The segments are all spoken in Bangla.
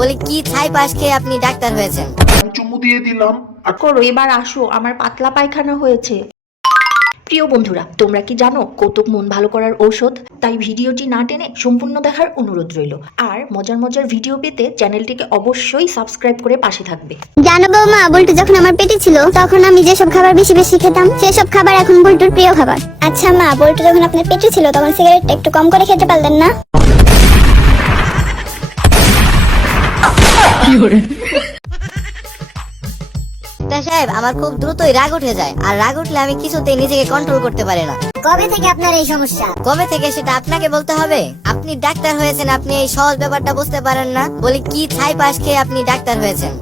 বলি কি ছাই পাশ খেয়ে আপনি ডাক্তার হয়েছেন? চুমু দিয়ে দিলাম। আর করো, এবার আসো, আমার পাতলা পায়খানা হয়েছে। প্রিয় বন্ধুরা, তোমরা কি জানো কৌতুক মন ভালো করার ঔষধ? তাই ভিডিওটি না টেনে সম্পূর্ণ দেখার অনুরোধ রইল। আর মজার মজার ভিডিও পেতে চ্যানেলটিকে অবশ্যই সাবস্ক্রাইব করে পাশে থাকবে। জানো বৌমা, বল্টু যখন আমার পেটে ছিল তখন আমি যেসব খাবার বেশি বেশি খেতাম সেসব খাবার এখন বল্টুর প্রিয় খাবার। আচ্ছা মা, বল্টু যখন আপনার পেটে ছিল তখন সিগারেটটা একটু কম করে খেতে পারতেন না? সাহেব, আমার খুব দ্রুতই রাগ উঠে যায়, আর রাগ উঠলে আমি কিছুতেই নিজেকে কন্ট্রোল করতে পারি না। কবে থেকে আপনার এই সমস্যা? কবে থেকে সেটা আপনাকে বলতে হবে? আপনি ডাক্তার হয়েছেন, আপনি এই সহজ ব্যাপারটা বুঝতে পারেন না? বলি কি ছাই পাশ খেয়ে আপনি ডাক্তার হয়েছেন?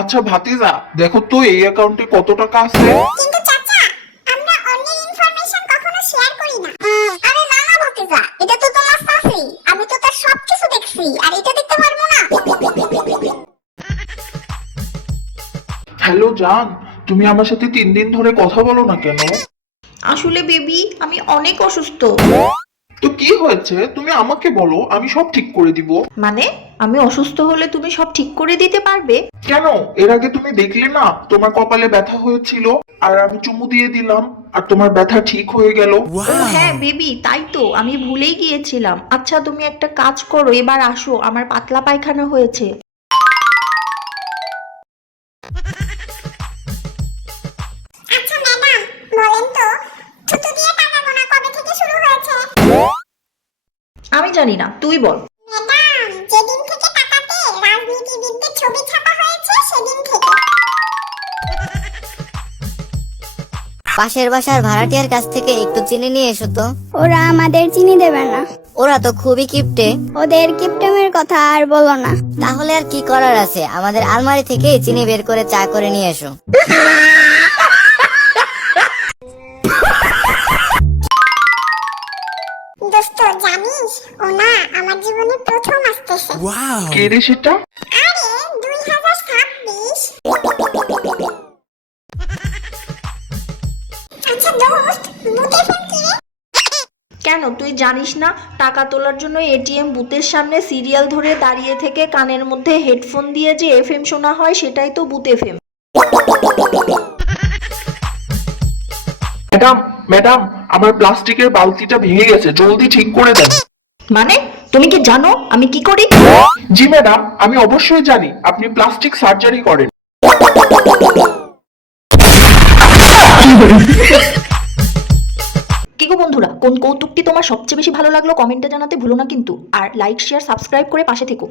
আচ্ছা ভাতিজা, দেখো তো এই অ্যাকাউন্টে কত টাকা আছে। কিন্তু চাচা, আমরা অন্যের ইনফরমেশন কখনো শেয়ার করি না। আরে না না ভাতিজা, এটা তো তোমার সাথী, আমি তো তার সবকিছু দেখছি, আর এটা দেখতে পারবো না? হ্যালো জান, তুমি আমার সাথে 3 দিন ধরে কথা বলো না কেন? আসলে বেবি, আমি অনেক অসুস্থ। তো কি হয়েছে তুমি আমাকে বলো, আমি সব ঠিক করে দিব। মানে, আমি অসুস্থ হলে তুমি সব ঠিক করে দিতে পারবে? কেন, এর আগে তুমি দেখলে না তোমার কপালে ব্যথা হয়েছিল, আর আমি চুমু দিয়ে দিলাম, আর তোমার ব্যথা ঠিক হয়ে গেল। ও হ্যাঁ বেবি, তাই তো, আমি ভুলেই গিয়েছিলাম। আচ্ছা তুমি একটা কাজ করো, এবার আসো, আমার পাতলা পায়খানা হয়েছে। আচ্ছা ম্যাডাম, বলেন তো থুতু দিয়ে টাকা গোনা কবে থেকে শুরু হয়েছে? আমি জানি না, তুই বল। ম্যাডাম, যেদিন থেকে টাকাতে রাজনীতিবিদদের ছবি ছাপা হয়েছে সেদিন থেকে। পাশের বাসার ভাড়াটিয়ার কাছ থেকে একটু চিনি নিয়ে এসো তো। ওরা আমাদের চিনি দেবে না। ওরা তো খুবই কিপটে। ওদের কিপটেমের কথা আর বলো না। তাহলে আর কি করার আছে, আমাদের আলমারি থেকে চিনি বের করে চা করে নিয়ে এসো। দোস্ত জানিস, ও না আমার জীবনে প্রথম আসতেছে। কে রে সেটা? আরে 2026। আচ্ছা দোস্ত, বুতে ফোন কি রে? কেন, তুই জানিস না টাকা তোলার জন্য এটিএম বুথের সামনে সিরিয়াল ধরে দাঁড়িয়ে থেকে কানের মধ্যে হেডফোন দিয়ে যে এফএম শোনা হয় সেটাই তো বুথ এফএম। ম্যাডাম ম্যাডাম, আমার প্লাস্টিকের বালতিটা ভেঙে গেছে, জলদি ঠিক করে দেন। মানে, তুমি কি জানো আমি কি করি? জি ম্যাডাম, আমি অবশ্যই জানি আপনি প্লাস্টিক সার্জারি করেন। কি গো বন্ধুরা, কোন কৌতুকটি তোমার সবচেয়ে বেশি ভালো লাগলো কমেন্টে জানাতে ভুলো না কিন্তু। আর লাইক শেয়ার সাবস্ক্রাইব করে পাশে থেকো।